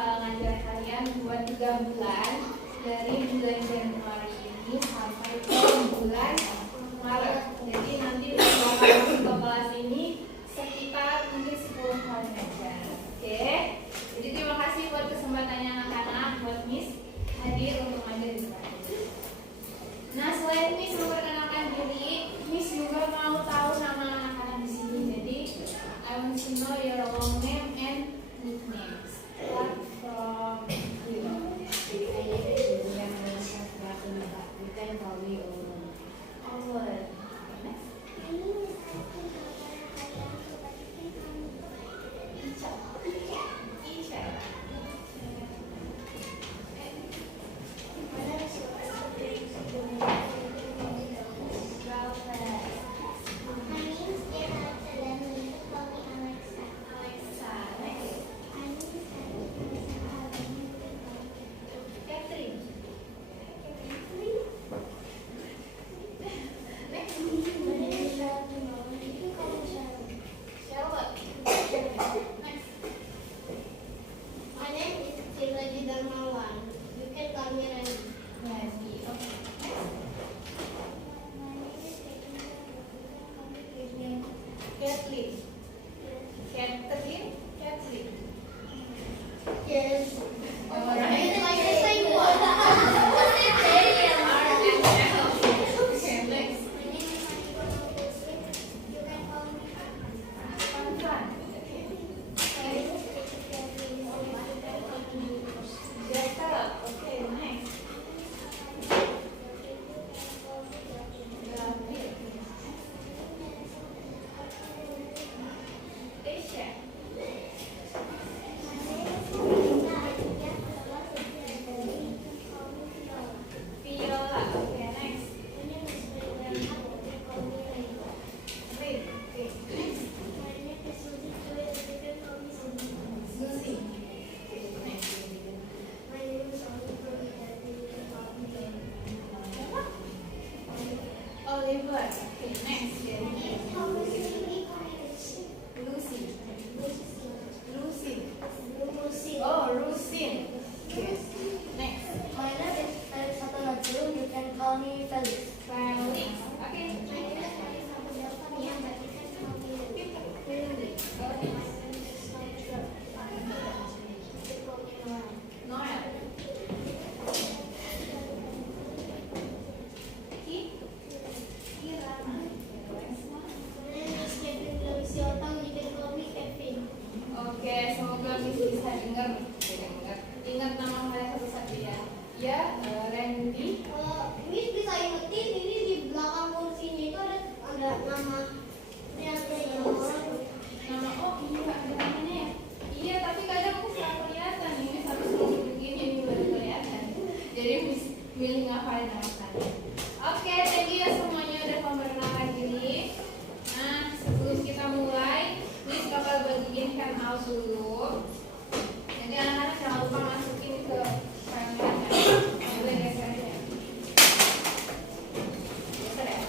bakal ngajar kalian buat 3 bulan dari bulan Januari ini sampai ke bulan Maret. Jadi nanti bakal masuk ke kelas ini sekitar mungkin 10 hari aja. Oke. Jadi terima kasih buat kesempatannya anak-anak, buat Miss hadir untuk ngajar di sini. Nah, selain Miss memperkenalkan diri, Miss juga mau tahu nama anak-anak di sini. Jadi I want to know your long name and nicknames. Start from you. Jadi saya dari yang saya kenal, bukan kami orang. Owen. Yes. Oliver. Okay, next. Lucy. Oh, Rusin. Yes. Next. My name is Felix Satanaju. You can call me Felix. Felix. Okay. Noel. Oke, semoga Miss bisa dengar. Ingat nama kalian satu-satu ya. Ya, Randy. Miss bisa ingetin ini di belakang kursinya itu ada nama. Ini ada yang Nama, oh iya, ada namanya ya. Iya, tapi kadang aku nggak kelihatan. Ini harus duduk begini, ini baru kelihatan. Jadi Miss milih ngafalin nama kalian. Oke, thank you ya semuanya udah memperkenalkan diri. Nah, sebelum kita mulai, Miss bakal bagiin handout dulu. Jadi anak-anak jangan lupa masukin ke kameranya. Boleh geser ya. Geser ya.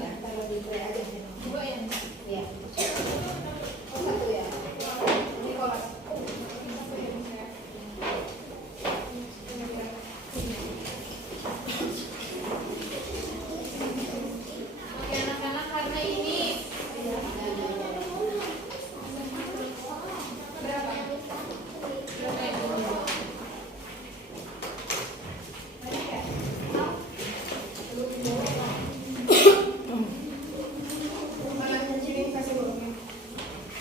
ya, taruh di tray aja. Dua yang Iya. Oh, satu ya. Ini kolas. Oke anak-anak, karena ini berapa? Berapa itu? Banyak ya? Mana sini kasih dulu.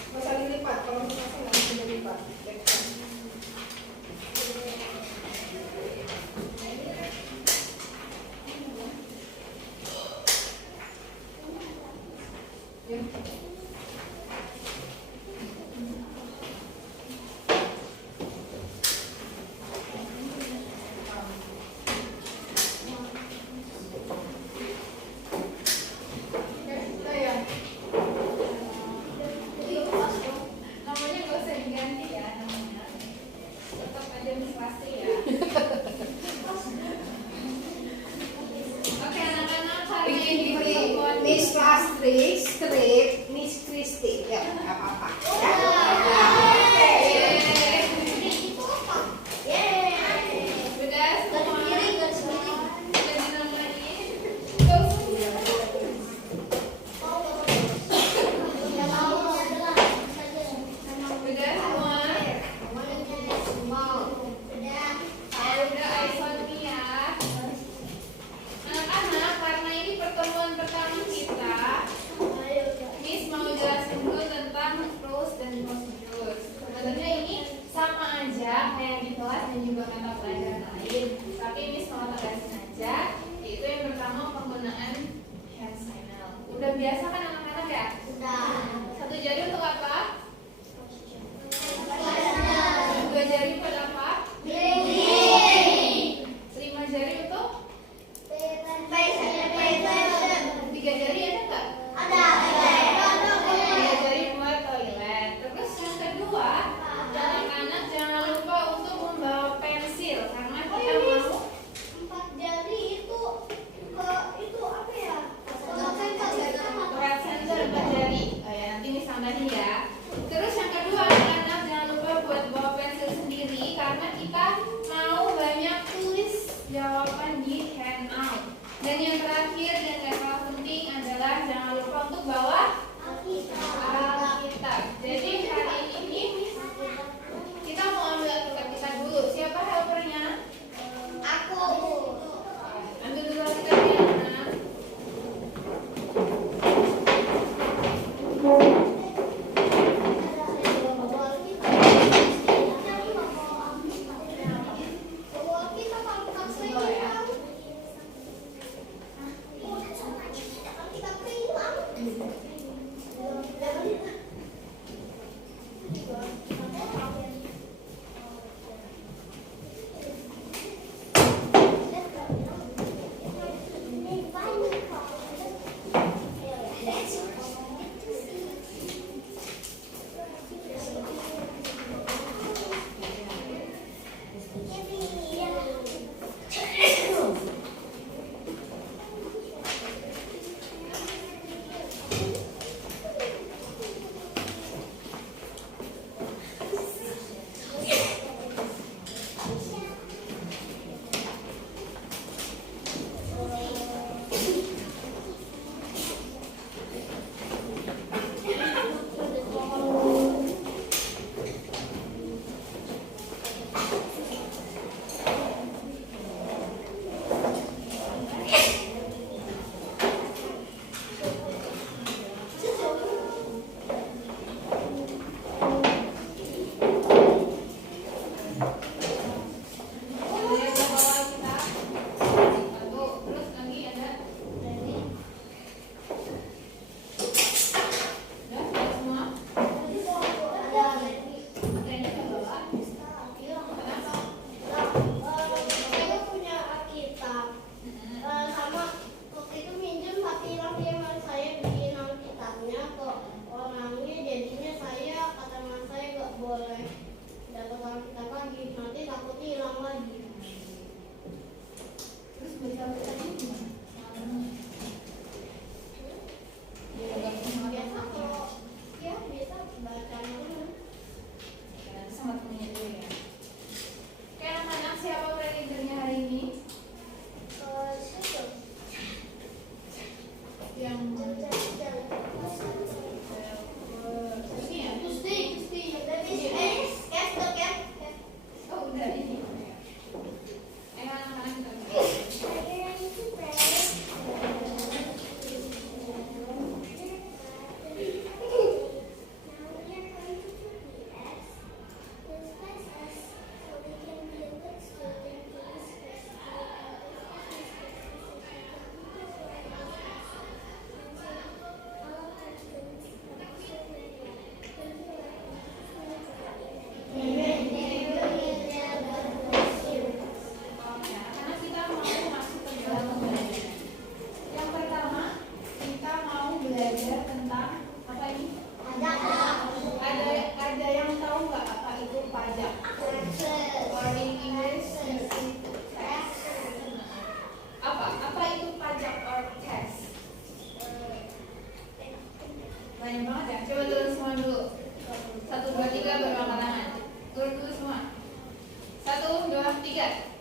Nggak saling lipat, kalau mau kasih nggak bisa lipat. Ya. Namanya gak usah diganti ya namanya. Tetap aja Miss Pasti ya. Oke anak-anak, karena Bikin ini di pertemuan Miss Pastry, strip, Miss Christy. Ya, nggak apa-apa. Ya. Itu apa? Yeay. Udah Garis semua. miring, garis miring. Udah dinamain. Gak usah. Oh, ya tahu adalah saja. Udah semua. Udah iPhone ya. Anak-anak, karena ini pertemuan pertama kita, Miss mau jelasin dulu tentang rules dan prosedur. Sebenarnya ini sama aja kayak di kelas dan juga mata pelajaran lain. Tapi Miss mau tegasin aja, yaitu yang pertama penggunaan hand signal. Udah biasa kan anak-anak ya? Satu jari untuk apa? Dua jari buat apa? 5 jari untuk? 3 jari ada nggak? 3 jari buat toilet. Terus yang kedua, anak-anak jangan lupa untuk membawa pensil karena kita mau 4 jari itu apa ya? red sensor 4 jari. Oh ya, nanti Miss tambahin ya. Terus yang kedua, anak-anak jangan lupa buat bawa pensil sendiri karena kita mau banyak tulis jawaban di handout. Dan yang terakhir dan gak kalah penting adalah jangan lupa untuk bawa Alkitab. Jadi hari ini kita mau ambil Alkitab kita dulu. Siapa helpernya? Ambil dulu Alkitabnya. Nah. belajar tentang apa ini? Ada yang tahu nggak apa itu pajak? Or in English, apa itu pajak or tax? Banyak banget ya. Coba turun semua dulu. 1, 2, 3 baru angkat tangan. Turun dulu semua. 1, 2, 3.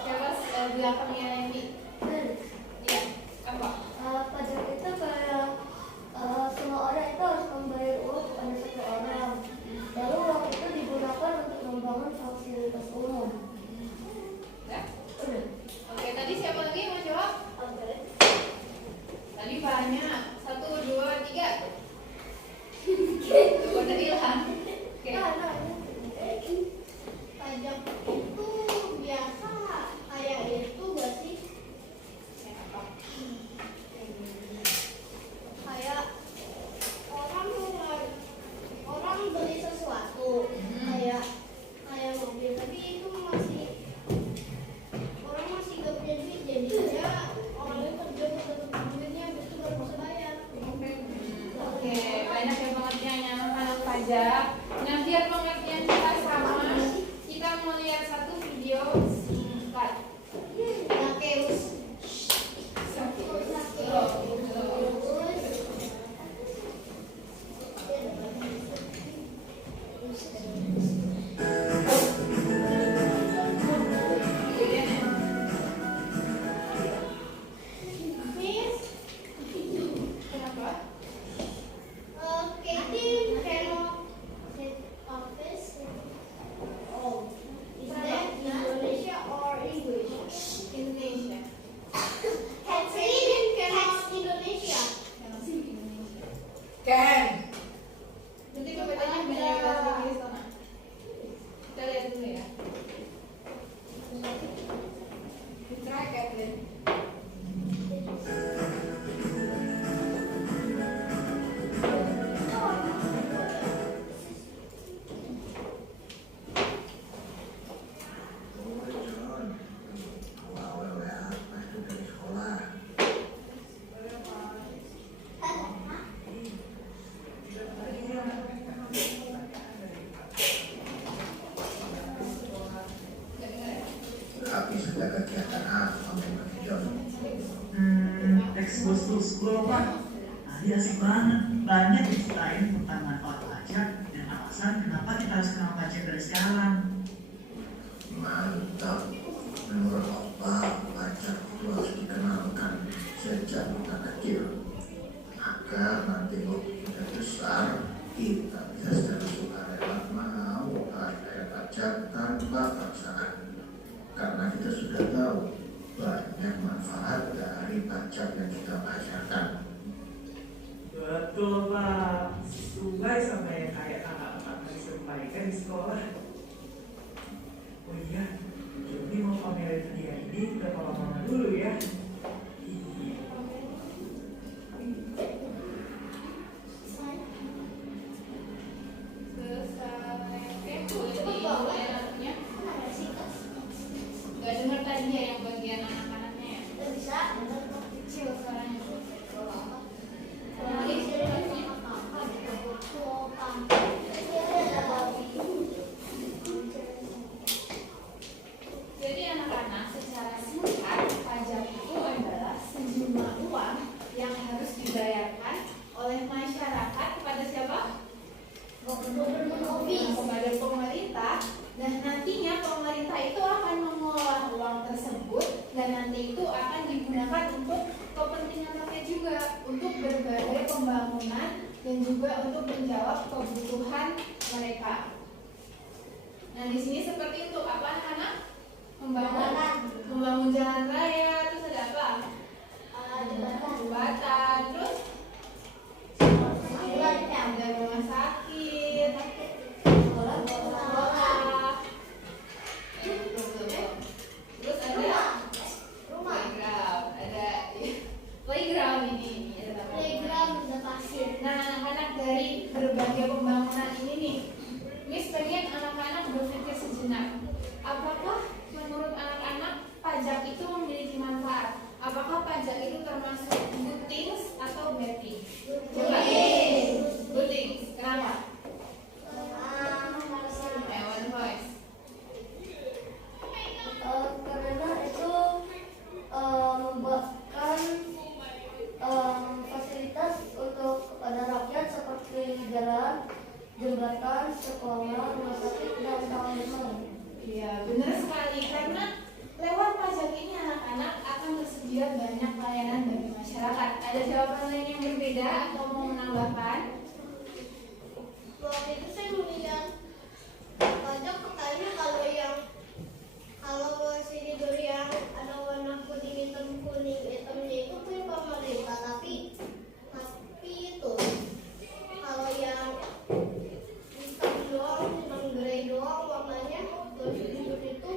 Siapa belakangnya Randy? Iya. Apa? Pajak itu kayak semua orang itu harus membayar uang kepada satu orang. Lalu uang itu digunakan untuk membangun fasilitas umum. Ya? Oke, tadi siapa lagi yang mau jawab? Tadi banyak. 1, 2, 3. Udah hilang. Oke. Pajak itu biasa kayak itu gak sih? Kayak orang beli sesuatu kayak mobil, tapi itu orang masih gak punya duit, jadinya orangnya kerja untuk dapat duitnya, habis itu baru bisa bayar. Oke, banyak yang pengertiannya anak pajak. Nah, biar pengertian kita sama, kita mau lihat satu video singkat. Kenapa? Katie cannot sit office. Oh, is that Indonesia or English? Indonesia. Catherine cannot Indonesia. Indonesia. Ken. Nanti pepetanya banyak bahasa Inggris sama. Kita lihat dulu ya. Try Catherine. Habis ada kegiatan apa memang John? Exposed school Pak. Dia asik banget. Banyak diceritain tentang manfaat pajak dan alasan kenapa kita harus kenal pajak dari sekarang. Mantap. Menurut Opa, pajak itu harus dikenalkan sejak kita kecil agar nanti waktu kita besar kita bisa secara sukarela mau bayar pajak tanpa paksaan. Karena kita sudah tahu banyak manfaat dari pajak yang kita bayarkan. Betul Pak. Sungai sama yang kayak kakak-kakak disampaikan di sekolah. Oh iya, Joni mau pamerin hadiah ini ke papa mama dulu ya. Selesai. Oke, boleh dimulai lagunya. Gak denger tadi ya yang bagian anak-anaknya ya. Bisa Kecil suaranya. Jadi anak-anak, secara singkat, pajak itu adalah sejumlah uang yang harus dibayarkan oleh masyarakat kepada siapa? Kepada pemerintah. Dan nantinya pemerintah itu akan mengolah uang tersebut dan nanti itu akan digunakan untuk kepentingan rakyat juga, untuk berbagai pembangunan dan juga untuk menjawab kebutuhan mereka. Nah, di sini seperti untuk apa anak-anak? Membangun jalan raya, terus ada apa? Jembatan, terus ada rumah sakit, sekolah. Terus ada playground, ada playground ini ada taman. Nah, anak-anak dari berbagai pembangunan ini nih, Miss pengen anak-anak berpikir sejenak. Apakah menurut anak-anak pajak itu memiliki manfaat? Apakah pajak itu termasuk good things sekolah, rumah sakit, dan taman. Iya, benar sekali. Karena lewat pajak ini anak-anak akan tersedia banyak layanan bagi masyarakat. Ada jawaban lain yang berbeda atau mau menambahkan? Waktu itu saya melihat pajak katanya kalau masih diberi yang ada warna kuning hitamnya itu punya pemerintah, tapi itu kalau yang hitam doang, hitam grey doang warnanya itu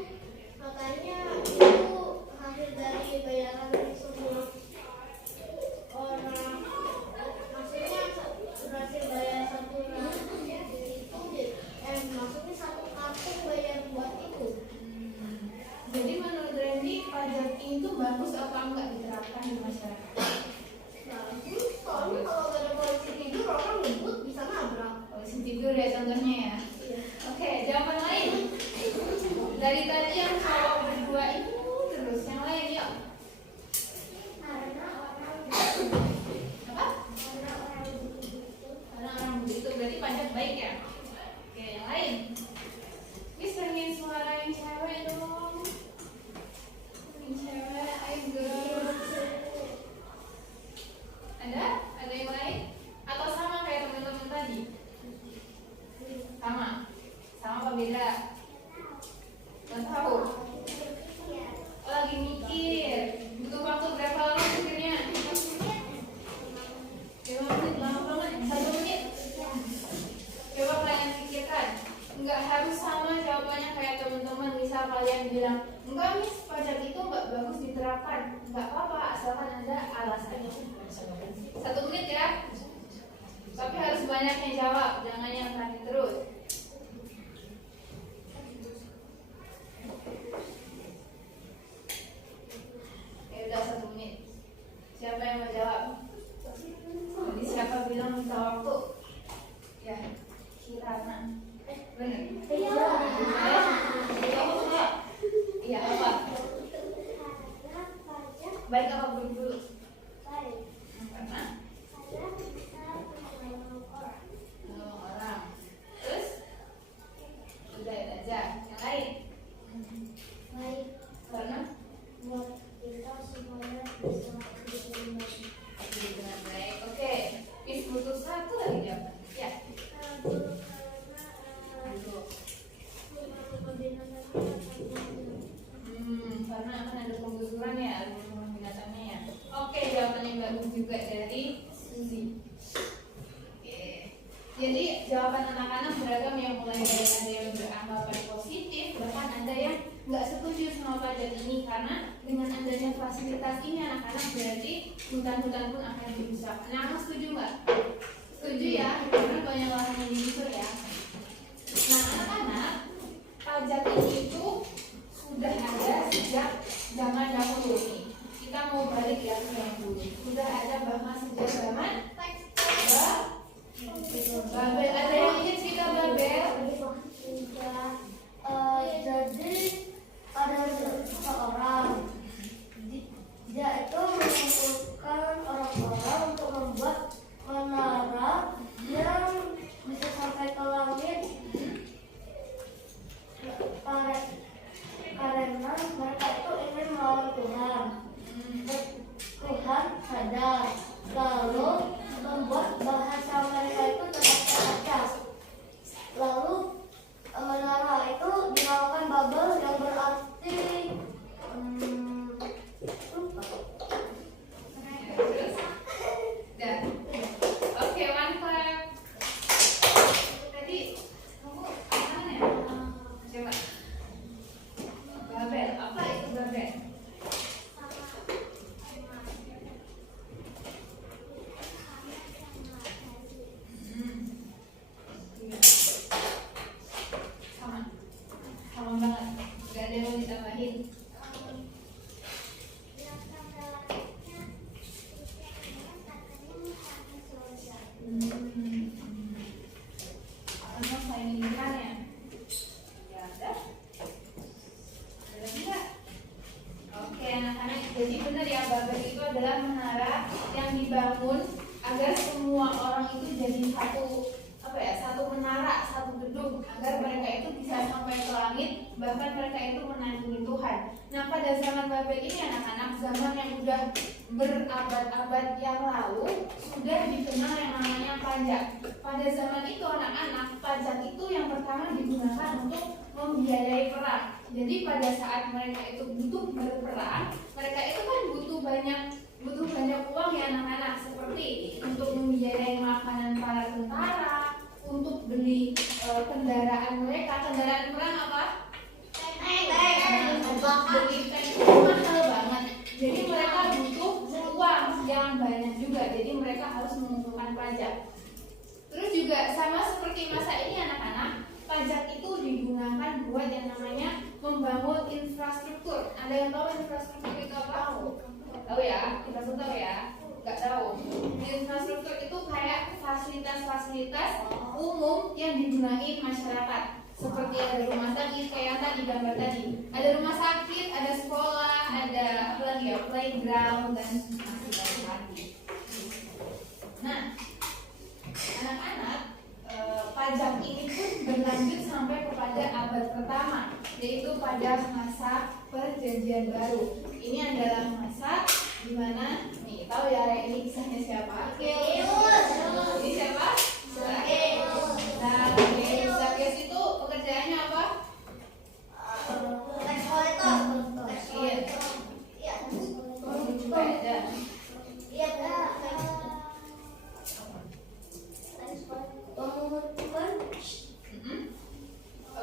katanya itu hasil dari bayaran semua orang, maksudnya berhasil bayar satu maksudnya satu kartu bayar buat itu. Jadi menurut Randy, pajak ini tuh bagus apa enggak diterapkan di masyarakat? Bagus, soalnya kalau gak ada polisi tidur orang ngebut bisa nabrak. Polisi tidur ya contohnya ya. Oke, jawaban lain. Dari tadi yang cowok berdua itu terus yang lain yuk. Karena orang Apa? Karena orang begitu berarti pajak baik ya. Oke, yang lain. Miss pengen suara yang cewek dong. Yang cewek, ayo girl. Ada? Ada yang lain? Atau sama kayak teman-teman tadi? Sama? Sama apa beda? Nggak tahu. Oh, lagi mikir. Butuh waktu berapa lama mikirnya? 5 menit, lama banget. 1 menit. Coba kalian pikirkan. Nggak harus sama jawabannya kayak teman-teman. Misal kalian bilang, enggak Miss, pajak itu nggak bagus diterapkan. Nggak apa-apa, asalkan ada alasannya. 1 menit ya. Tapi harus banyak yang jawab, jangan yang tadi terus. Ya udah 1 menit. Siapa yang mau jawab? Jadi siapa bilang minta waktu? Ya, Kirana. Bener? Iya apa? Baik apa buruk dulu? Karena nolong orang. Terus? Udah aja. Yang lain? baik Karena buat kita semuanya bisa diterima. jadi dengan baik. Oke. Miss butuh 1 lagi jawaban. Ya. Karena akan ada penggusuran ya rumah binatangnya ya. Oke, jawaban yang bagus juga dari Suzy. Oke. Jadi jawaban anak-anak beragam yang mulai dari ada yang beranggapan positif, bahkan ada yang nggak setuju sama pajak ini karena dengan adanya fasilitas ini anak-anak berarti hutan-hutan pun akan dirusak. Anak-anak setuju nggak? Setuju ya, karena banyak lahan yang digusur ya. Nah anak-anak, pajak ini itu sudah ada sejak zaman dahulu nih. Kita mau balik ya ke yang dulu. Sudah ada bahkan sejak zaman Babel. Ada yang ingat cerita Babel? Jadi ada seorang dia itu mengumpulkan orang-orang untuk membuat menara yang bisa sampai ke langit karena mereka itu ingin melawan Tuhan. Tuhan sadar lalu membuat bahasa mereka itu tetap acak. Lalu menara itu dinamakan Babel yang berarti lupa. Terus? Dah. Oke, one clap. Tadi kamu apa ya? Coba. Babel, apa itu Babel? Sama banget. Gak ada yang mau ditambahin. Karena saya inginkan ya. Ya ada. Ada lagi nggak? Oke anak-anak, jadi benar ya Babel itu adalah menara yang dibangun agar semua orang itu jadi satu satu menara, satu gedung agar mereka itu bisa sampai ke langit, bahkan mereka itu menandingi Tuhan. Nah, pada zaman Babel ini anak-anak, zaman yang sudah berabad-abad yang lalu sudah dikenal yang namanya pajak. Pada zaman itu anak-anak, pajak itu yang pertama digunakan untuk membiayai perang. Jadi pada saat mereka itu butuh berperang, mereka itu kan butuh banyak uang ya anak-anak, seperti untuk membiayai makanan para tentara, untuk beli kendaraan mereka. Kendaraan perang apa? Beli tank itu mahal banget. Jadi mereka butuh uang yang banyak juga. Jadi mereka harus mengumpulkan pajak. Terus juga sama seperti masa ini anak-anak, pajak itu digunakan buat yang namanya membangun infrastruktur. Ada yang tahu infrastruktur itu apa? Tahu ya? Infrastruktur tahu ya? Nggak tahu. Infrastruktur itu kayak fasilitas-fasilitas umum yang digunakan masyarakat. Seperti ada rumah sakit, kayak yang tadi gambar tadi. Ada rumah sakit, ada sekolah, ada apa lagi ya? Playground dan masih banyak lagi. Nah, anak-anak, pajak ini pun berlanjut sampai kepada abad pertama, yaitu pada masa Perjanjian Baru. Ini adalah masa di mana nih, tahu ya ini kisahnya siapa? Ini siapa? Zakheus itu pekerjaannya apa?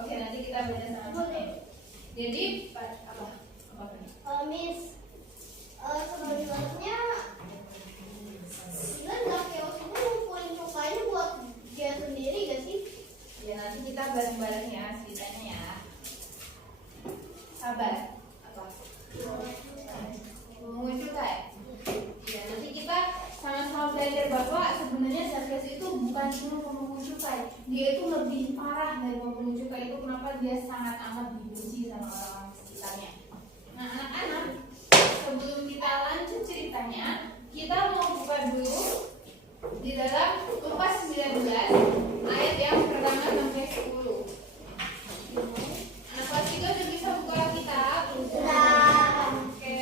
Oke, nanti kita belajar sama-sama. Jadi apa? Miss, sebenarnya Zakheus ini ngumpulin cukainya buat dia sendiri gak sih? Ya nanti kita bareng-bareng ya ceritanya ya. Sabar. Apa? Mengumpulin cukai. Ya nanti kita sama-sama belajar bahwa sebenarnya Zakheus itu bukan cuma pemungut cukai, dia itu lebih parah dari pemungut cukai. Itu kenapa dia sangat amat dibenci sama orang-orang sekitarnya. Nah anak-anak, sebelum kita lanjut ceritanya, kita mau buka dulu di dalam Lukas 19 ayat yang pertama sampai 10. Anak kelas 3 udah bisa buka Alkitab? Oke.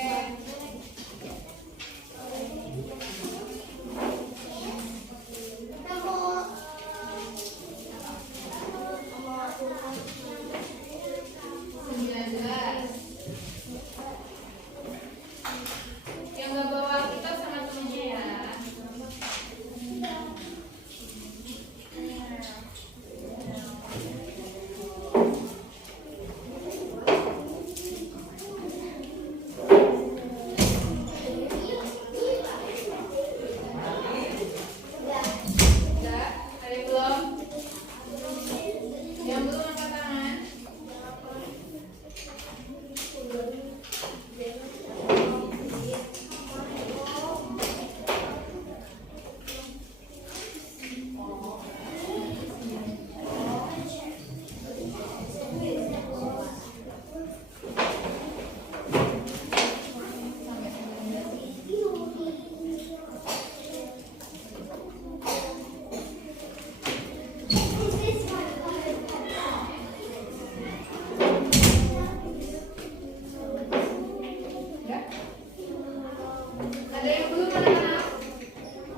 Yang nggak bawa Alkitab sama temennya ya. Udah, ada yang belum? Yang belum angkat tangan. Ya? Ada yang belum anak-anak?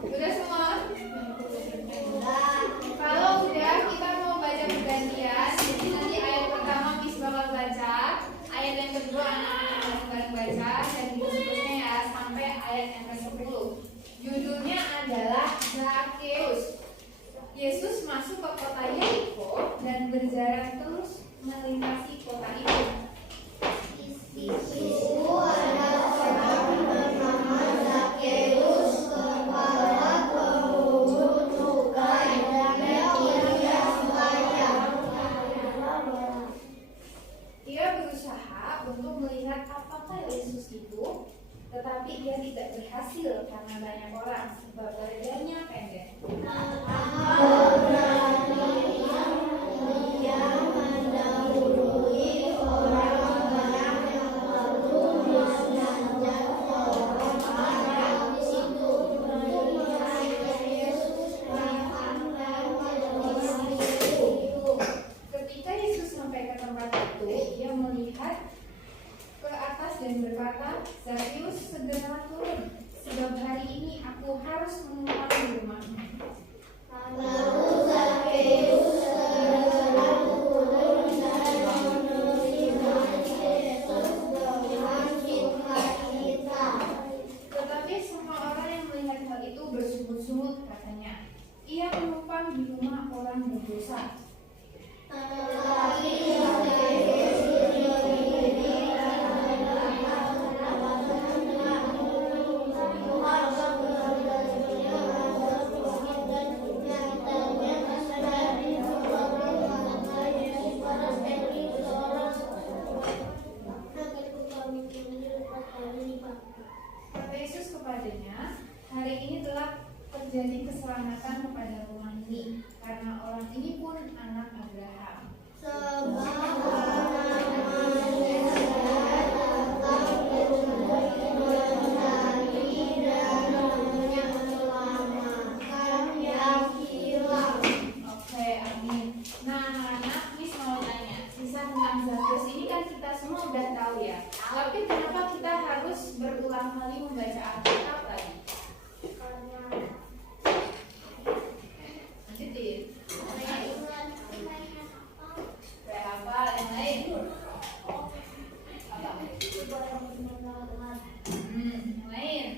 Udah semua? Kalau udah, kita mau baca bergantian. Jadi nanti ayat pertama Miss bakal baca, ayat yang kedua anak-anak bareng baca, dan seterusnya ya sampai ayat yang ke-10. Judulnya adalah Zakheus. Yesus masuk ke kota Yeriko dan berjalan terus melintasi kota itu. Dia berusaha untuk melihat apakah Yesus itu, tetapi dia tidak berhasil karena banyak orang, sebab badannya pendek. tersebut katanya, ia menumpang di rumah orang berdosa. Kata Yesus kepadanya, hari ini telah terjadi keselamatan kepada rumah ini, karena orang ini pun anak Abraham. Oke, amin. Nah, anak-anak, Miss mau tanya, kisah tentang Zakheus ini kan kita semua udah tahu ya. Tapi kenapa kita harus berulang kali membaca Alkitab lagi? Lanjutin. Supaya hafal yang lain. Apa? Yang lain.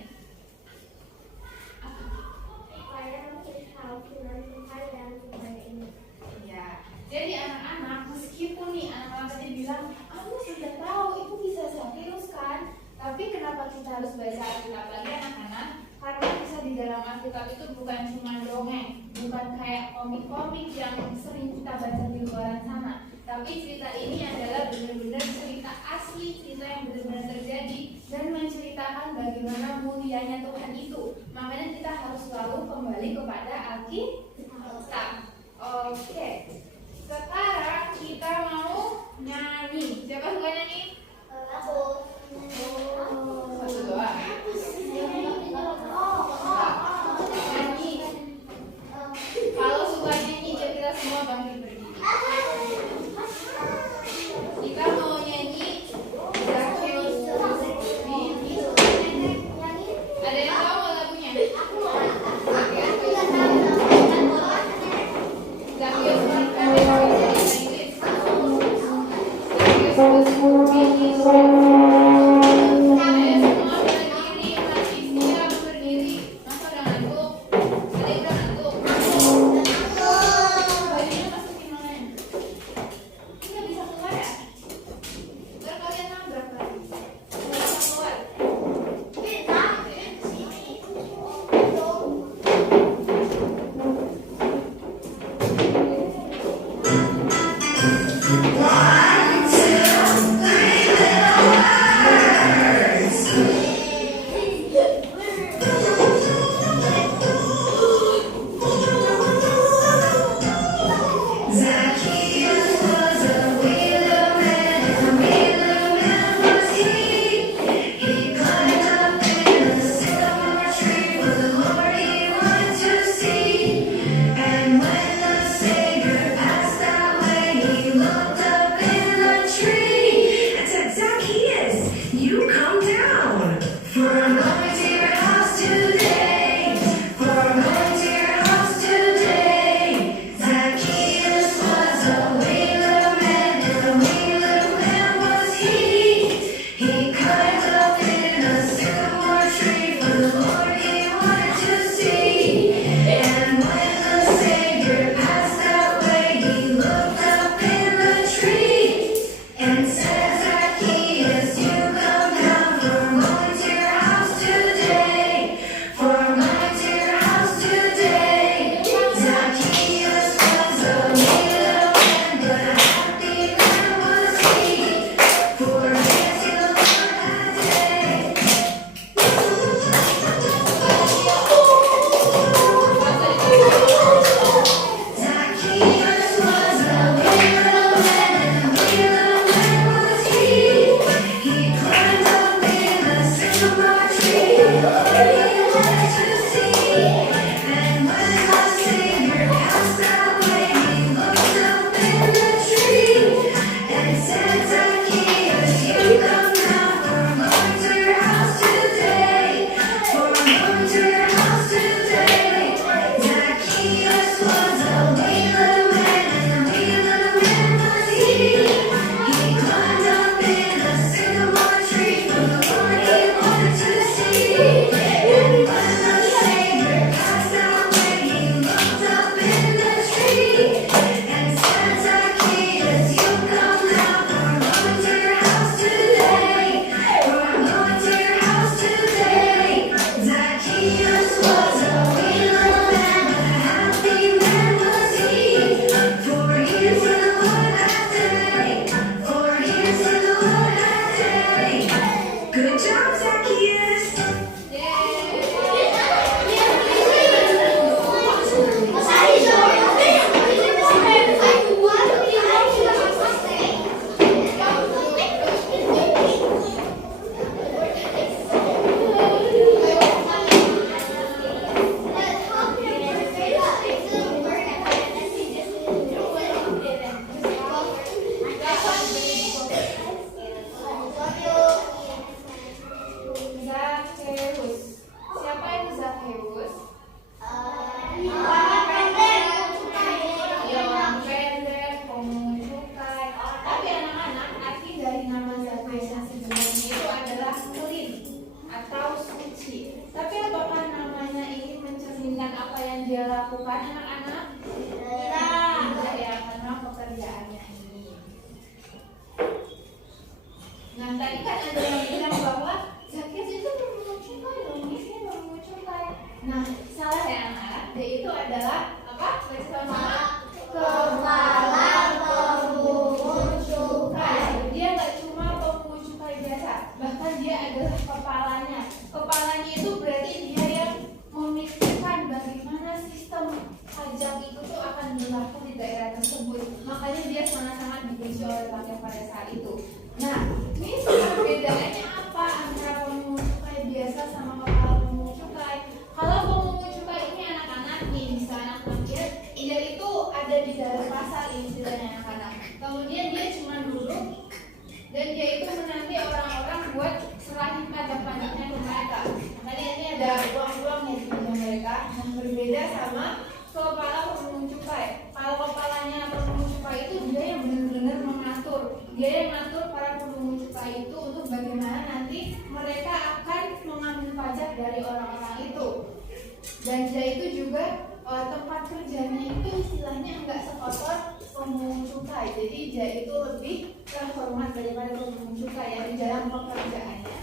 Ya, jadi anak-anak, meskipun nih anak-anak tadi bilang, aku sudah tahu itu bisa Zakheus kan, tapi kenapa kita harus baca Alkitab lagi anak-anak? Karena kisah di dalam Alkitab itu bukan cuma dongeng, bukan kayak komik-komik yang sering kita baca di luar sana, tapi cerita ini adalah benar-benar cerita asli, cerita yang benar-benar terjadi dan menceritakan bagaimana mulianya Tuhan itu. Makanya kita harus selalu kembali kepada Alkitab. Oke, sekarang kita mau nyanyi. Siapa suka nyanyi? Satu doang. Nyanyi. Kalau suka nyanyi, kita semua bangkit berdiri. Kita mau nyanyi Zakheus. Ada yang tahu lagunya? Zakheus bahasa Inggris. Zakheus dia lakukan anak-anak? Tidak ya, karena pekerjaannya ini. Nah tadi kan ada yang bilang bahwa Zakius itu bermungut cukai dong, dia bermungut cukai. Nah salah ya anak-anak, dia itu adalah apa? Baca sama-sama. Kepala pemungut cukai. Dia nggak cuma pemungut cukai biasa, bahkan dia adalah kepalanya. Kepalanya itu berarti dia yang memikirkan bagaimana sistem pajak itu tuh akan berlaku di daerah tersebut. Makanya dia sangat-sangat dibenci oleh rakyat pada saat itu. Nah, ini perbedaannya apa antara pemungut cukai biasa sama kepala pemungut cukai? Kalau pemungut cukai ini anak-anak nih, bisa anak-anak lihat, dia itu ada di dalam pasar ini istilahnya anak-anak. Kemudian dia cuma duduk dan dia itu menanti orang-orang buat serahin pajak-pajaknya ke mereka. Tadi ini ada uang-uangnya di meja mereka yang berbeda sama kepala pemungut cukai. Kalau kepalanya pemungut cukai itu dia yang benar-benar mengatur. Dia yang mengatur para pemungut cukai itu untuk bagaimana nanti mereka akan mengambil pajak dari orang-orang itu. Dan dia itu juga tempat kerjanya itu istilahnya enggak sekotor pemungut cukai. Jadi dia itu lebih terhormat daripada pemungut cukai ya di dalam pekerjaannya.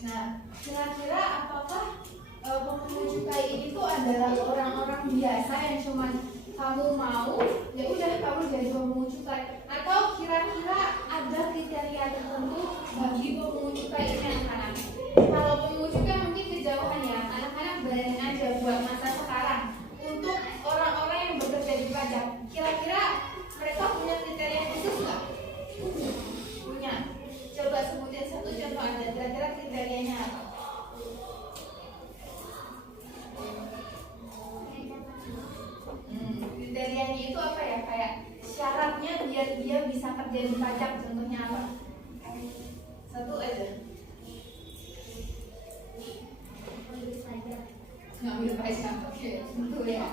Nah, kira-kira apakah pemungut cukai ini tuh adalah orang-orang biasa yang cuman kamu mau, ya udah kamu jadi pemungut cukai, atau kira-kira ada kriteria tertentu bagi pemungut cukai ini anak-anak? Kalau pemungut cukai mungkin kejauhan ya, anak-anak bayangin aja buat masa sekarang untuk orang-orang yang bekerja di pajak, kira-kira mereka punya kriteria khusus nggak? Punya. Coba sebutin satu contoh aja, kira-kira kriterianya apa? Kriterianya itu apa ya? Kayak syaratnya biar dia bisa kerja di pajak, contohnya apa? Satu aja. Ngambil pajak, oke, tentu ya.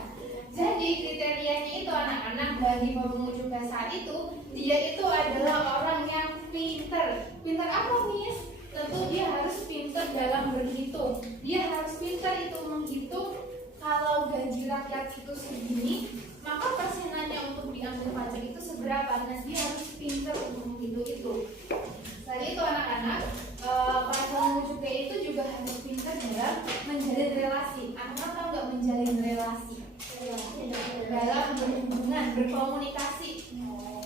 Jadi kriterianya itu anak-anak bagi pemungut cukai saat itu, dia itu adalah orang yang pinter. Pinter apa, Miss? Tentu dia harus pinter dalam berhitung. Dia harus pinter itu menghitung kalau gaji rakyat itu segini, maka persenannya untuk diambil pajak itu seberapa. Nah, dia harus pinter untuk menghitung itu. Selain itu anak-anak, para pemungut cukai itu juga harus pinter dalam menjalin relasi. Anak-anak tahu nggak menjalin relasi? Dalam berhubungan, berkomunikasi.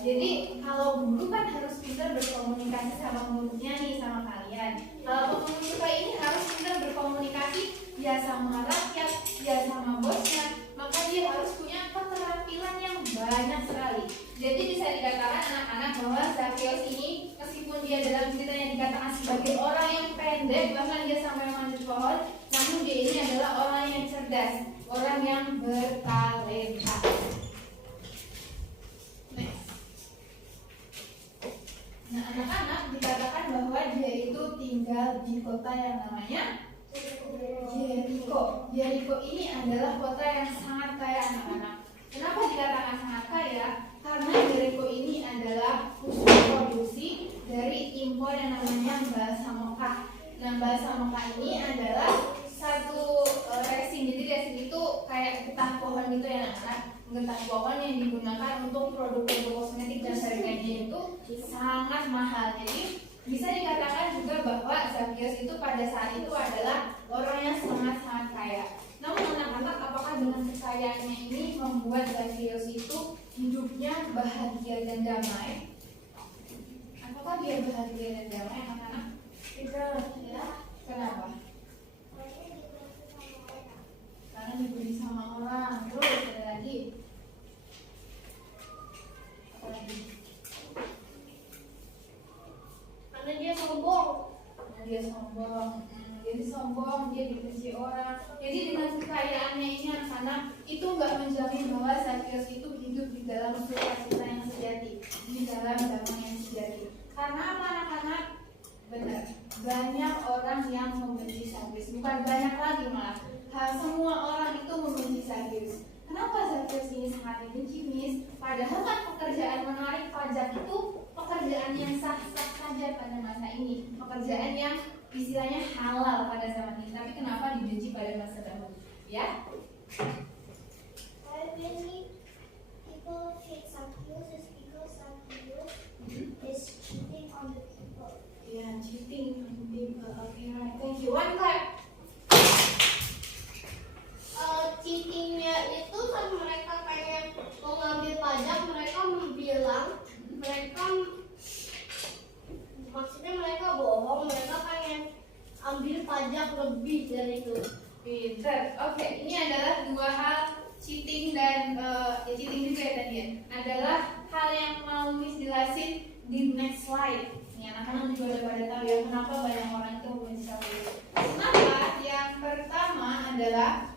Jadi kalau guru kan harus pintar berkomunikasi sama muridnya nih, sama kalian. Kalau pemungut cukai ini harus pintar berkomunikasi ya sama rakyat, ya sama bosnya. Maka dia harus punya keterampilan yang banyak sekali. Jadi bisa dikatakan anak-anak bahwa Zakius ini meskipun dia dalam ceritanya dikatakan sebagai orang yang pendek, bahkan dia sampai memanjat pohon, namun dia ini adalah orang yang cerdas, orang yang bertalenta. Next. Nah, anak-anak dikatakan bahwa dia itu tinggal di kota yang namanya Jericho. Jericho ini adalah kota yang sangat kaya anak-anak. Kenapa dikatakan sangat kaya? Karena Jericho ini adalah pusat produksi dari impor yang namanya bahasa Mekah. Nah, bahasa Mekah ini adalah satu resin. Jadi resin itu kayak getah pohon gitu ya anak-anak. Getah pohon yang digunakan untuk produk-produk kosmetik dan harganya itu sangat mahal. Jadi bisa dikatakan juga bahwa Zakius itu pada saat itu adalah orang yang sangat-sangat kaya. Namun anak-anak, apakah dengan kekayaannya ini membuat Zakius itu hidupnya bahagia dan damai? Apakah dia bahagia dan damai anak-anak? Tidak. Ya. Kenapa? Karena diberi sama orang. Terus ada lagi. Apa lagi? Karena dia sombong. Karena dia sombong. Jadi sombong, dia dibenci orang. Jadi dengan kekayaannya ini anak-anak itu nggak menjamin bahwa Zakius itu hidup di dalam sukacita yang sejati, di dalam damai yang sejati. Karena apa anak-anak? Benar, banyak orang yang membenci Zakius. Bukan banyak lagi malah. Semua orang itu membenci Zakius. Kenapa Zakius ini sangat dibenci, Miss? Padahal kan pekerjaan menarik pajak itu pekerjaan yang sah-sah saja pada masa ini. Pekerjaan yang istilahnya halal pada zaman ini. Tapi kenapa dibenci pada masa dahulu? Ya. Why many people hate Zacchaeus is because Zacchaeus is cheating on the people. Ya, cheating on people. Oke, right. Thank you. One clap. Cheatingnya itu kan mereka pengen mengambil pajak, mereka bilang mereka maksudnya mereka bohong, mereka pengen ambil pajak lebih dari itu. Pinter. Oke, ini adalah dua hal cheating dan cheating juga ya tadi ya. Adalah hal yang mau Miss jelasin di next slide. Nih anak-anak juga udah pada tahu ya kenapa banyak orang itu membenci Zacchaeus. Kenapa? Yang pertama adalah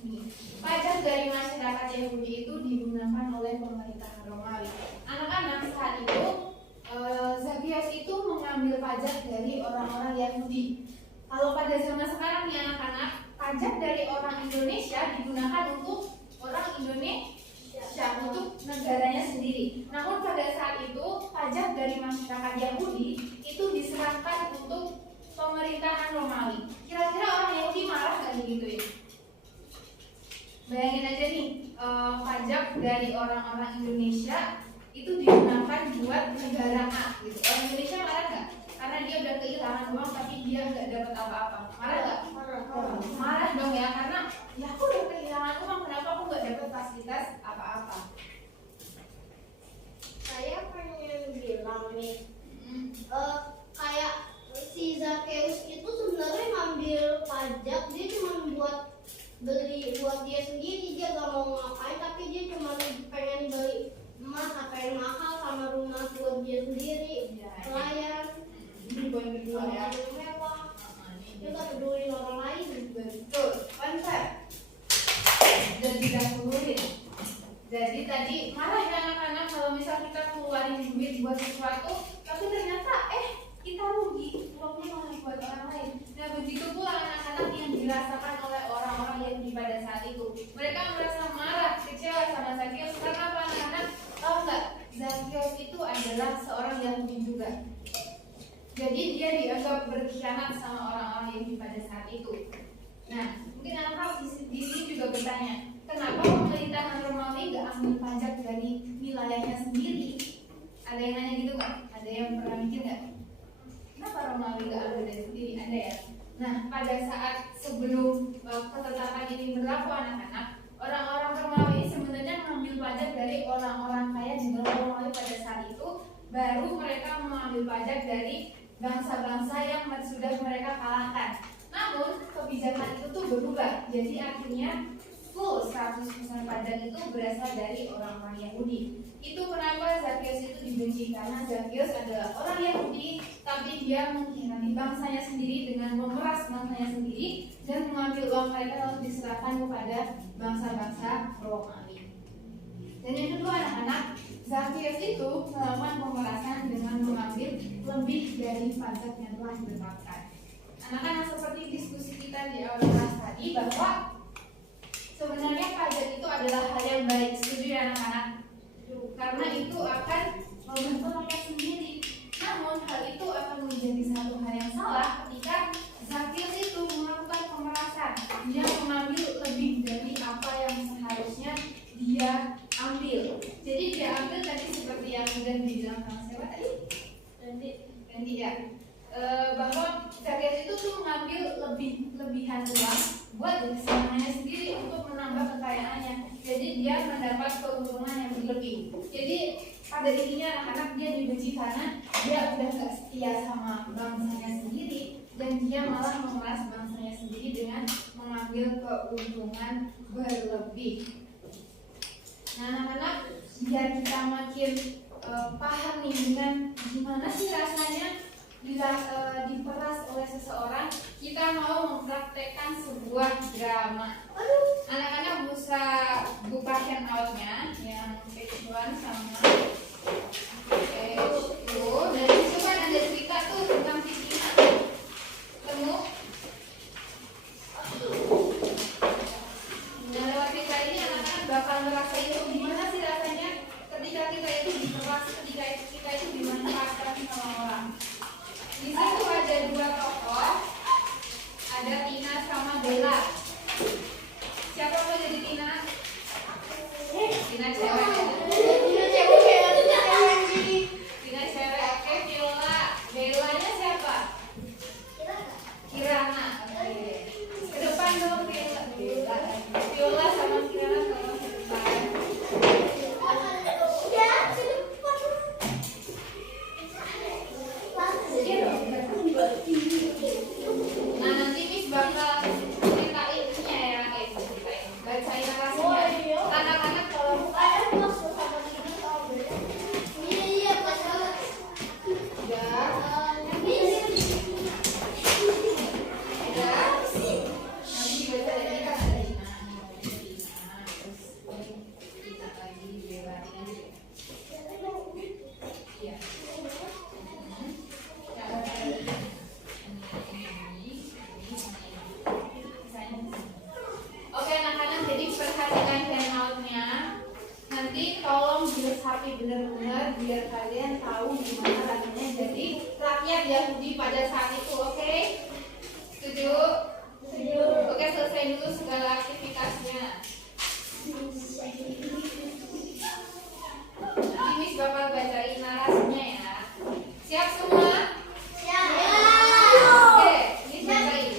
nih, pajak dari masyarakat Yahudi itu digunakan oleh pemerintahan Romawi. Anak-anak saat itu Zacchaeus itu mengambil pajak dari orang-orang Yahudi. Kalau pada zaman sekarang nih anak-anak, pajak dari orang Indonesia digunakan untuk orang Indonesia, untuk negaranya sendiri. Namun pada saat itu pajak dari masyarakat Yahudi itu diserahkan untuk pemerintahan Romawi. Kira-kira orang Yahudi marah nggak gitu ya? Bayangin aja nih, pajak dari orang-orang Indonesia itu digunakan buat negara A gitu. Orang Indonesia marah nggak? Karena dia udah kehilangan uang tapi dia nggak dapat apa-apa. Marah nggak? Marah dong ya, karena ya aku udah kehilangan uang, kenapa aku nggak dapat fasilitas apa-apa? Saya pengen bilang nih, kayak si Zacchaeus itu sebenarnya ngambil pajak, dia cuma buat beli buat dia sendiri, dia gak mau ngapain, tapi dia cuma pengen beli emas apa yang mahal sama rumah buat dia sendiri, pelayan, Ini poin kedua ya. mewah, dia gak peduli orang lain. Betul, konsep. Dan didahuluin. Jadi tadi marah ya anak-anak kalau misal kita keluarin duit buat sesuatu, tapi ternyata kita rugi, uangnya malah buat orang lain. Nah begitu pula anak-anak yang dirasakan oleh orang-orang Yahudi pada saat itu. Mereka merasa marah, kecewa sama Zacchaeus karena apa anak-anak? Tahu nggak? Zacchaeus itu adalah seorang Yahudi juga. Jadi dia dianggap berkhianat sama orang-orang Yahudi pada saat itu. Nah mungkin anak-anak di sini juga bertanya, kenapa pemerintahan Romawi nggak ambil pajak dari wilayahnya sendiri? Ada yang nanya gitu nggak? Ada yang pernah mikir nggak? Kenapa Romawi nggak ambil dari sendiri? Ada ya? Nah pada saat sebelum ketetapan ini berlaku anak-anak, orang-orang Romawi ini sebenarnya mengambil pajak dari orang-orang kaya di dalam Romawi pada saat itu. Baru mereka mengambil pajak dari bangsa-bangsa yang sudah mereka kalahkan. Namun kebijakan itu tuh berubah. Jadi akhirnya full 100% pajak itu berasal dari orang-orang Yahudi. Itu kenapa Zacchaeus itu dibenci, karena Zacchaeus adalah orang Yahudi tapi dia mengkhianati bangsanya sendiri dengan memeras bangsanya sendiri dan mengambil uang mereka lalu diserahkan kepada bangsa-bangsa Romawi. Dan yang kedua anak-anak, Zacchaeus itu melakukan pemerasan dengan mengambil lebih dari pajak yang telah ditetapkan. Anak-anak seperti diskusi kita di awal kelas tadi bahwa sebenarnya pajak itu adalah hal yang baik, setuju ya anak-anak? Karena itu akan membantu rakyat sendiri. Namun hal itu akan menjadi satu hal yang salah ketika Zacchaeus itu melakukan pemerasan. Dia mengambil lebih dari apa yang seharusnya dia ambil. Jadi dia ambil tadi seperti yang sudah dibilang sama siapa tadi? Randy ya. Bahwa Zacchaeus itu tuh mengambil lebihan uang buat kesenangannya sendiri untuk menambah kekayaannya. Jadi dia mendapat keuntungan yang berlebih. Jadi pada intinya anak-anak dia dibenci karena dia udah gak setia sama bangsanya sendiri dan dia malah memeras bangsanya sendiri dengan mengambil keuntungan berlebih. Nah anak-anak biar kita makin paham nih dengan gimana sih rasanya bila diperas oleh seseorang, kita mau mempraktekkan sebuah drama. Anak-anak bisa buka handout-nya yang page 1 sama page 2. Dan itu kan ada cerita tuh tentang Titina. Temu. Nah lewat cerita ini anak-anak bakal ngerasain tuh gimana sih rasanya ketika kita itu diperas, ketika kita itu dimanfaatkan sama orang. Di situ ada dua tokoh, ada Tina sama Bella. benar-benar biar kalian tahu gimana rasanya jadi rakyat Yahudi pada saat itu, oke? Setuju? Setuju. Oke, selesai dulu segala aktivitasnya. Nanti Miss bakal bacain narasinya ya. Siap semua? Siap. Oke, Miss bacain.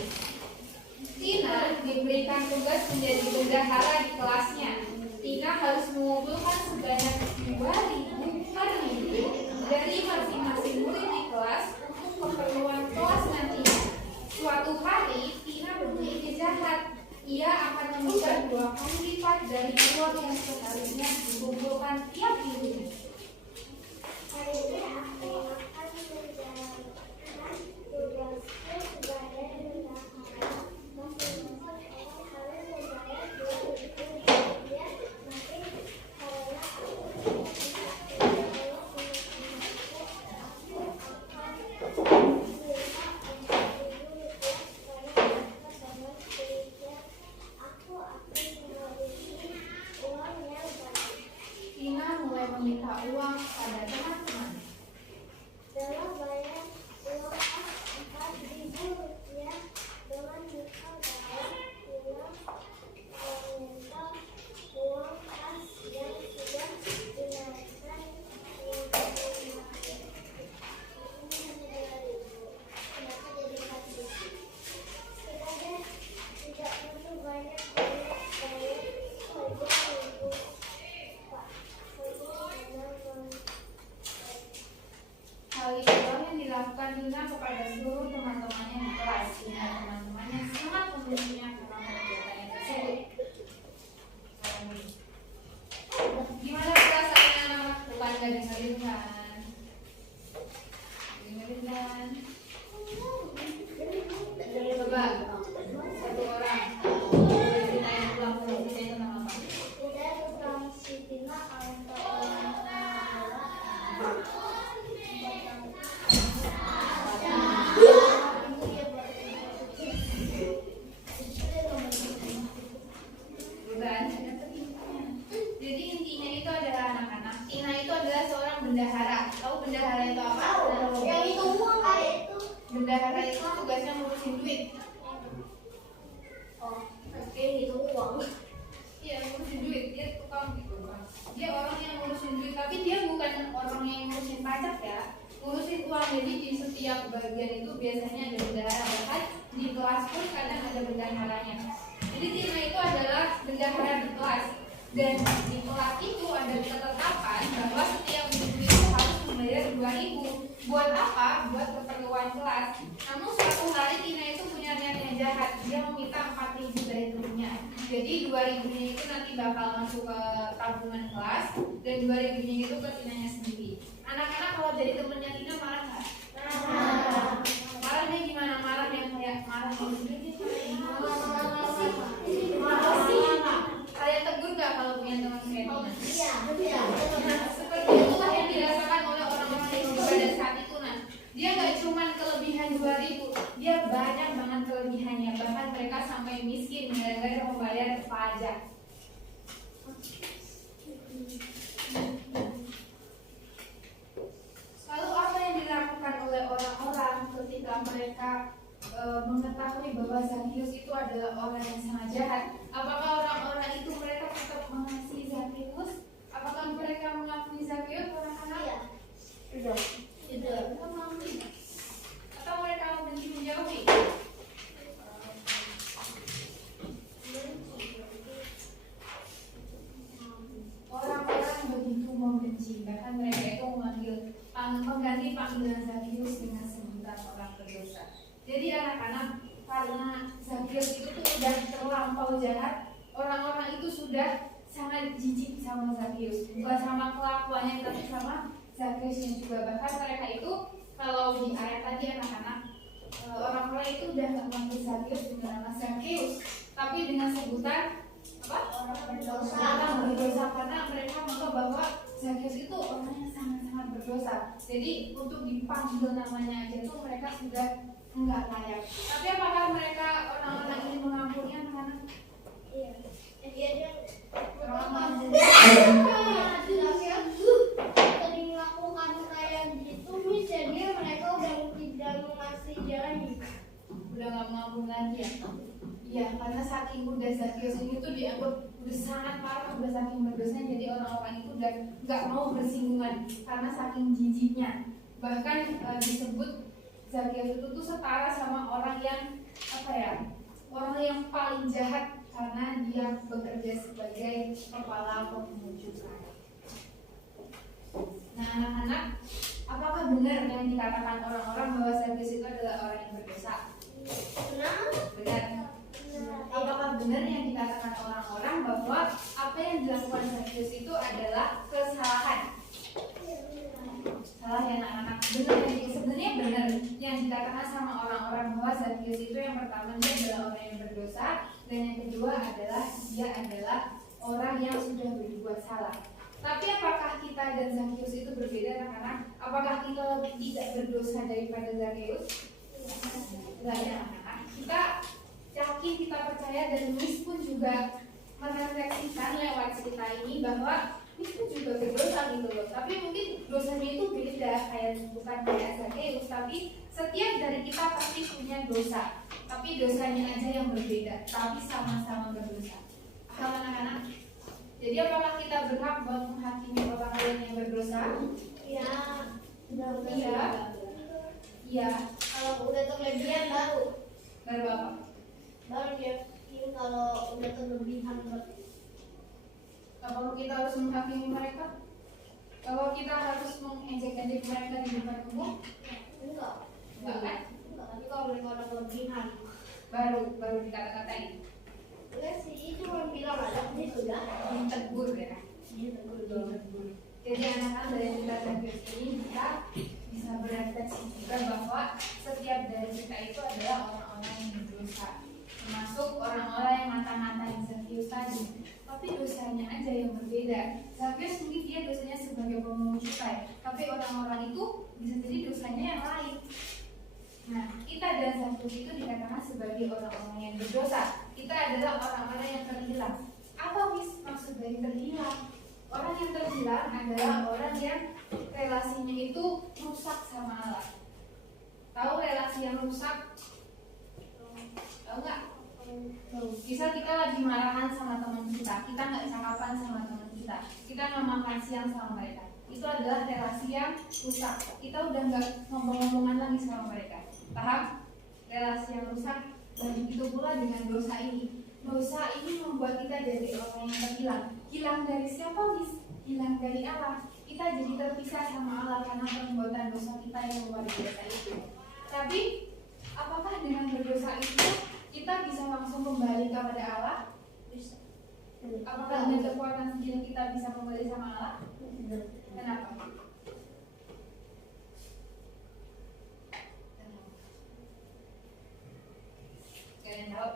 Tina diberikan tugas menjadi bendahara di kelasnya. Tina harus mengumpulkan sebanyak 2.000 kartu dari masing-masing murid di kelas untuk keperluan kelas nantinya. Suatu hari, Tina berpikir jahat. Ia akan meminta 2 kali lipat dari uang yang seharusnya dikumpulkan tiap minggu. Hari ini aku akan menjalankan tugasku sebagai bendahara. Masing-masing orang harus membayar 2.000 rupiah masing karena aku Tina mulai meminta uang pada teman-teman. dalam bayar uang kas 4.000 rupiah dengan bekal bahwa Tina meminta uang kas yang sudah dinaikkan kenapa jadi 4.000? Kita deh tidak perlu banyak bayar saja Ibu. Hal itulah yang dilakukan Tina kepada seluruh teman-temannya di kelas. Sehingga teman-temannya sangat membencinya karena perbuatannya tersebut. Gimana perasaannya anak-anak? Bukan gak dengerin kan? Dengerin kan? Coba satu orang boleh ceritain ulang ceritanya tentang apa? Udah tentang si Tina Jadi intinya itu adalah anak-anak. Tina itu adalah seorang bendahara. Tahu bendahara itu apa? yang itu uang kali itu. Bendahara itu tugasnya ngurusin duit. Oh, oke itu uang. Iya, ngurusin duit. Dia tukang gitu. Dia orang yang ngurusin duit, tapi dia bukan orang yang ngurusin pajak ya. Ngurusin uang. Jadi di setiap bagian itu biasanya ada bendahara. Bahkan di kelas pun kadang ada bendaharanya. Jadi Tina itu adalah bendahara di kelas. Dan di kelas itu ada ketetapan bahwa setiap minggu itu harus membayar 2.000. Buat apa? Buat keperluan kelas. Namun suatu hari Tina itu punya niat yang jahat. Dia meminta 4.000 dari temennya. Jadi 2.000-nya itu nanti bakal masuk ke tabungan kelas dan 2.000-nya itu ke Tinanya sendiri. Anak-anak kalau jadi temennya Tina marah nggak? Marahnya gimana? Marah yang kayak marah yang sedikit. Kalian tegur nggak kalau punya teman kayak Tina? Iya. Nah, seperti itulah yang dirasakan oleh orang-orang yang pada saat itu. Nah, dia nggak cuma kelebihan 2.000, dia banyak banget kelebihannya. Bahkan mereka sampai miskin gara-gara membayar pajak. Lalu apa yang dilakukan oleh orang-orang ketika mereka mengetahui bahwa Zakheus itu adalah orang yang sangat jahat? Apakah orang-orang itu mereka tetap mengasihi Zakheus? Apakah mereka mengakui Zakheus anak-anak? Tidak. Atau mereka membenci menjauhi? Orang-orang begitu membenci, bahkan mereka itu mengganti panggilan Zakheus dengan sebutan orang berdosa. Jadi anak-anak, karena Zakheus itu tuh udah terlampau jahat, orang-orang itu sudah sangat jijik sama Zakheus, bukan sama kelakuannya tapi sama Zakheusnya juga. Bahkan mereka itu kalau di ayat tadi anak-anak, orang-orang itu udah nggak manggil Zakheus dengan nama Zakheus, tapi dengan sebutan apa? Orang berdosa, karena mereka menganggap bahwa Zakheus itu orang yang sangat-sangat berdosa. Jadi untuk dipanggil namanya aja tuh mereka sudah enggak layak. Tapi apakah mereka orang-orang ini mengampuni anak-anak? Iya. Dia saking udah Zakheus ini tuh dianggap udah sangat parah, udah saking berdosanya, jadi orang-orang itu udah nggak mau bersinggungan karena saking jijiknya. Bahkan disebut Zakheus itu tuh setara sama orang yang apa ya, orang yang paling jahat karena dia bekerja sebagai kepala pemungut cukai. Nah anak-anak, apakah benar yang dikatakan orang-orang bahwa Zakheus itu adalah orang yang berdosa? Benar. Apakah benar yang dikatakan orang-orang bahwa apa yang dilakukan Zakheus itu adalah kesalahan? Salah ya anak-anak. Benar, sebenarnya benar yang dikatakan sama orang-orang bahwa Zakheus itu yang pertama dia adalah orang yang berdosa, dan yang kedua adalah dia adalah orang yang sudah berbuat salah. Tapi apakah kita dan Zakheus itu berbeda anak-anak? Apakah kita lebih tidak berdosa daripada Zakheus? Tidak ya anak-anak. Kita yakin, kita percaya, dan Miss pun juga merefleksikan lewat cerita ini bahwa Miss pun juga berdosa gitu loh. Tapi mungkin dosanya itu beda, bukan kayak Zakheus, tapi setiap dari kita pasti punya dosa. Tapi dosanya aja yang berbeda, tapi sama-sama berdosa. Paham anak-anak? Jadi apakah kita berhak buat menghakimi orang lain yang berdosa? Ya, Iya. Iya. kalau udah kelebihan baru Apa? baru dia ini kalau udah kelebihan berarti. Apakah kita harus menghakimi mereka? Kalau kita harus mengejek-ejek mereka di depan umum? Enggak Enggak kan? tapi kalau mereka udah kelebihan Baru dikata-katain. enggak sih, itu cuma bilang ada ini sudah Ditegur ya. Ditegur. Jadi anak-anak dari cerita Zakheus ini kita bisa berefleksi juga bahwa setiap dari kita itu adalah orang-orang yang berdosa, termasuk orang-orang yang ngata-ngatain Zakheus tadi. Tapi dosanya aja yang berbeda. Zakheus mungkin dia dosanya sebagai pemungut cukai, tapi orang-orang itu bisa jadi dosanya yang lain. Nah, kita dan Zakheus itu dikatakan sebagai orang-orang yang berdosa. Kita adalah orang-orang yang terhilang. Apa maksud dari terhilang? Orang yang terhilang adalah orang yang relasinya itu rusak sama Allah. Tahu relasi yang rusak? Tahu nggak? Bisa kita lagi marahan sama teman kita nggak cakapan sama teman kita nggak makan siang sama mereka. Itu adalah relasi yang rusak. Kita udah nggak ngomong-ngomongan lagi sama mereka. Paham? Relasi yang rusak. Dan begitu pula dengan dosa ini. Dosa ini membuat kita jadi orang yang terhilang. Hilang dari siapa, Miss? Hilang dari Allah. Kita jadi terpisah sama Allah karena perbuatan dosa kita yang luar biasa itu. Tapi apakah dengan berdosa itu kita bisa langsung kembali kepada Allah? bisa. Apakah dengan kekuatan sendiri kita bisa kembali sama Allah? Kenapa? Kalian tahu?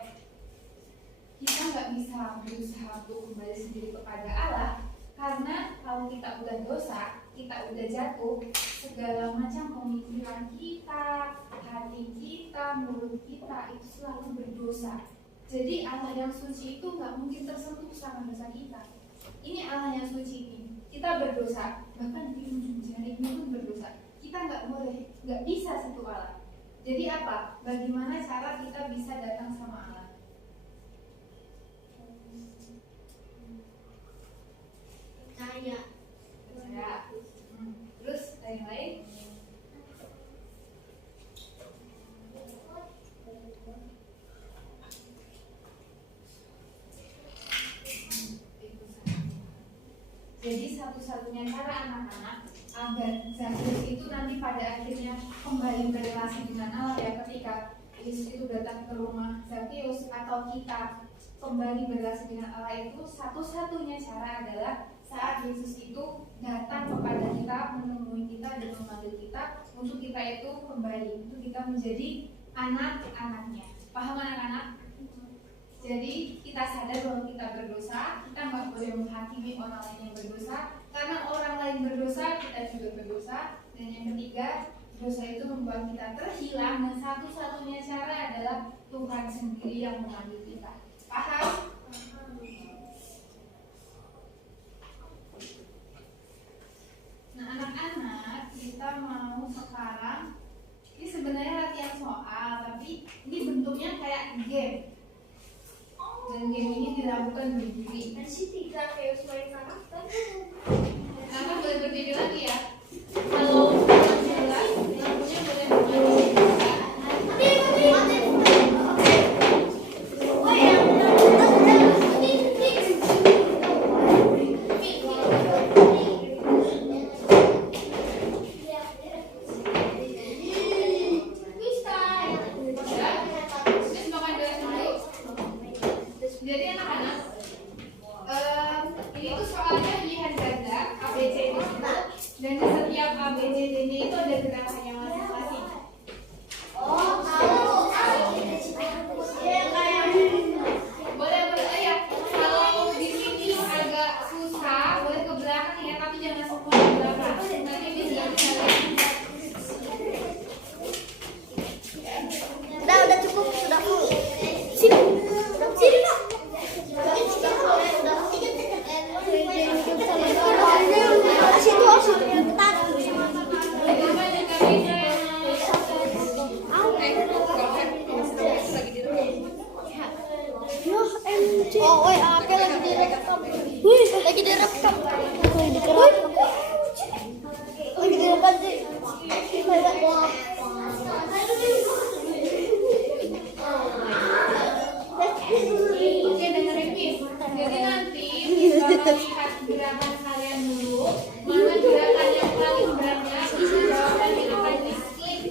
Kita nggak bisa berusaha untuk kembali sendiri kepada Allah, karena kalau kita udah dosa, kita udah jatuh, segala macam pemikiran kita, hati kita, mulut kita itu selalu berdosa. Jadi Allah yang suci itu nggak mungkin tersentuh sama dosa kita. Ini Allah yang suci ini. Kita berdosa, bahkan di ujung jarinya pun berdosa. Kita nggak bisa sentuh Allah. Jadi apa? Bagaimana cara kita bisa datang sama Allah? Percaya. Terus yang lain? Jadi satu-satunya cara anak-anak agar Zakheus itu nanti pada akhirnya kembali berrelasi dengan Allah ya, ketika Yesus itu datang ke rumah Zakheus atau kita kembali berrelasi dengan Allah, itu satu-satunya cara adalah saat Yesus itu datang kepada kita, menemui kita dan memanggil kita untuk kita itu kembali, untuk kita menjadi anak-anaknya. Paham anak-anak? Jadi kita sadar bahwa kita berdosa, kita nggak boleh menghakimi orang lain yang berdosa, karena orang lain berdosa, kita juga berdosa. Dan yang ketiga, dosa itu membuat kita terhilang, dan satu-satunya cara adalah Tuhan sendiri yang mengambil kita. Paham? Nah anak-anak, kita mau sekarang, ini sebenarnya latihan soal, tapi ini bentuknya kayak game. Dan game ini dilakukan berdiri. Masih 3 chaos main karakter. Kenapa boleh berdiri lagi ya? Kalau jelas, lampunya boleh bermain juga. Oh ya, Terus makan gelas dulu. Jadi anak-anak, ini tuh soalnya pilihan ganda ABC itu, dan di setiap ABCD-nya itu ada gerakannya masing-masing. oh tahu. Ya kayak Boleh ya. Kalau di sini agak susah, boleh ke belakang ya, tapi jangan semua ke belakang. Nanti bisa kalian. udah cukup, sudah full. Sini, sini Pak. Situ harus ketat. Oh, oi, HP lagi direkam. Wih, lagi direkam. Lagi direkam. Lagi direkam sih. Oke, dengerin Miss. Jadi nanti Miss bakal lihat gerakan kalian dulu. Mana gerakan yang paling beratnya, bisa jawabannya akan di skip.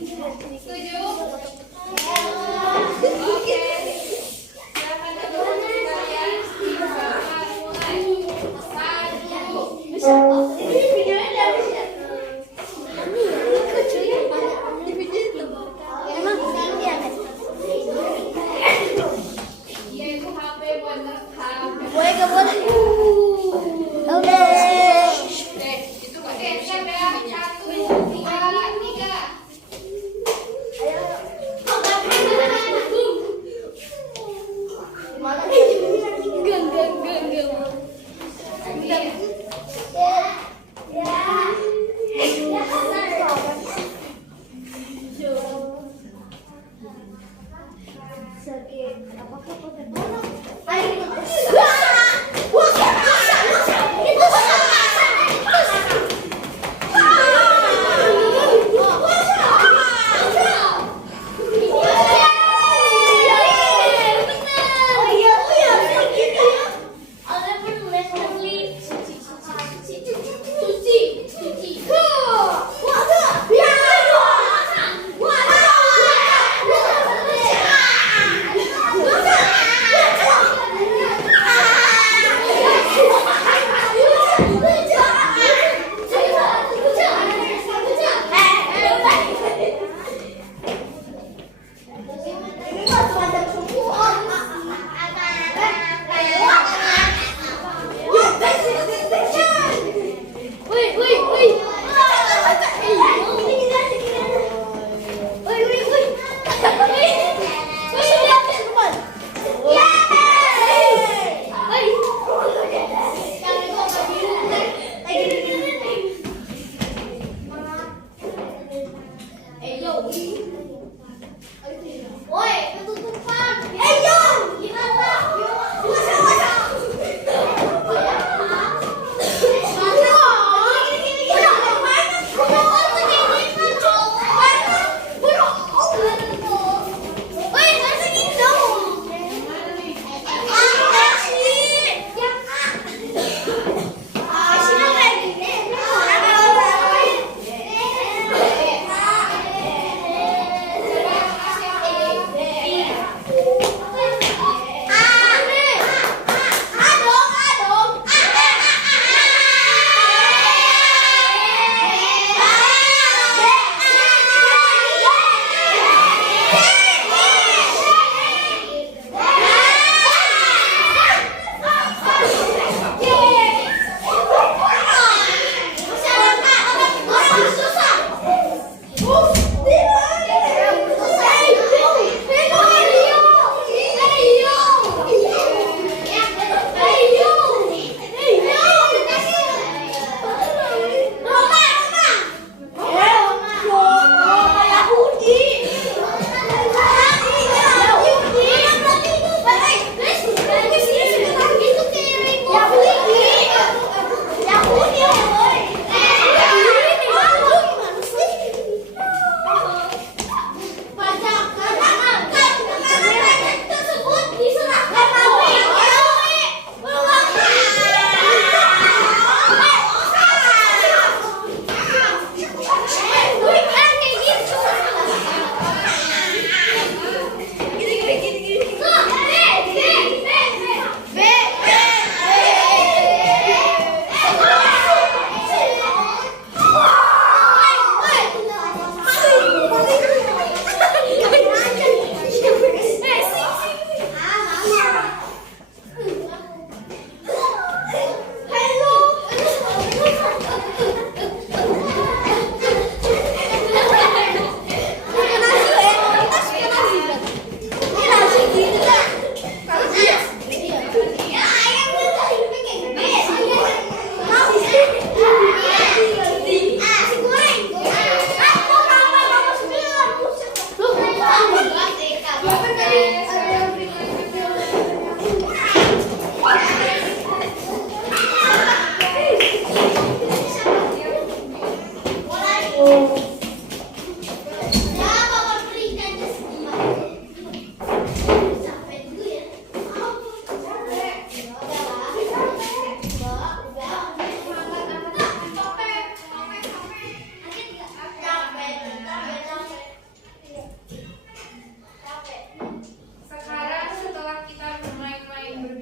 Setuju? Oke. Gerakan kedua kalian bisa mulai. 1. Ini videonya dari Iya, itu HP buat ngerekam. boleh gak boleh? Oke. Oke, siap ya. 1, 2, 3. Wah!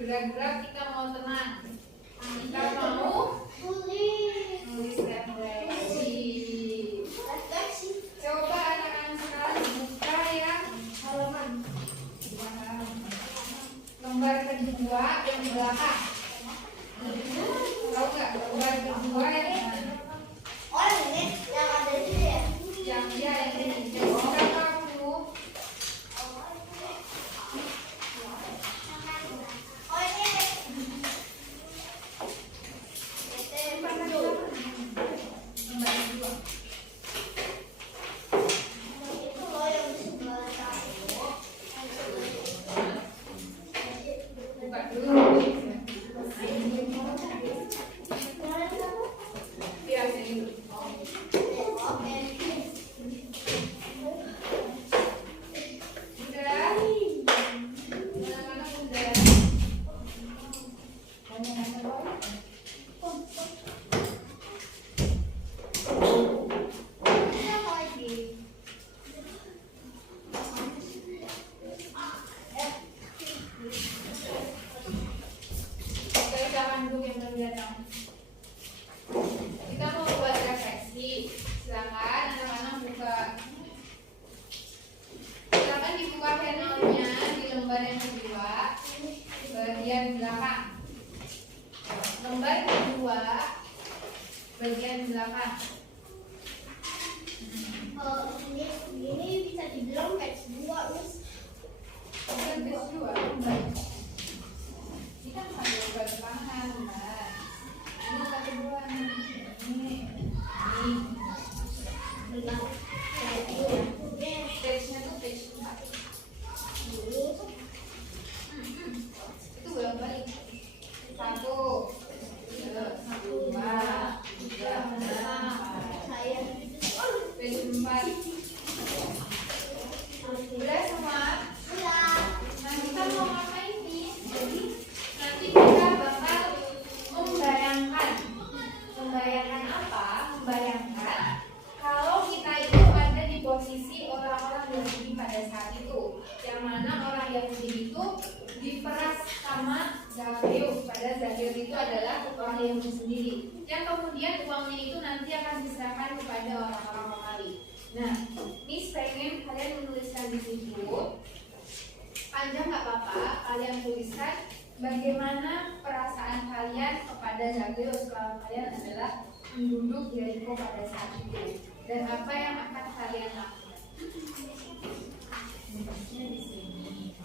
Gerak-gerak, kita mau tenang. Kita mau nulis refleksi. Coba anak-anak sekarang buka yang halaman lembar kedua yang belakang. Tahu nggak lembar kedua yang mana? Oh ini yang ada di sini ya? Yang ini. Berapa kamu? Oh ini. Lembar kedua. Itu loh yang di sebelah satu. Buka dulu. Iya, sini dulu. Oke. Udah? Anak-anak udah? Apa lagi? Oke, jangan duduk yang berdatang. Kita mau buat refleksi. Silakan anak-anak buka. Silakan dibuka panelnya di lembar yang kedua, bagian belakang. Lembar kedua, bagian belakang. Ini bisa dibilang batch 2 Miss. Bukan batch 2, lembar. Ini kan satu lembar depangan, Mas. Ini lembar kedua. Ini. Benar. Page-nya tuh page 4. Itu bolak balik. 1, 2, 3, 4. Saya Page 4. Udah semua? udah. Nah, kita mau ngapain nih? Jadi nanti kita bakal membayangkan. Membayangkan apa? Membayangkan kalau kita itu ada di posisi orang-orang Yahudi pada saat itu. Yang mana orang Yahudi itu diperas sama Zakheus. Pada Zakheus itu adalah orang Yahudi sendiri. Yang kemudian uangnya itu nanti akan diserahkan kepada orang-orang Romawi. Nah, Miss pengen kalian menuliskan di situ. Panjang nggak apa-apa, kalian tuliskan bagaimana perasaan kalian kepada Zakheus kalau kalian adalah penduduk Yeriko pada saat itu, dan apa yang akan kalian lakukan. Tulisnya di sini.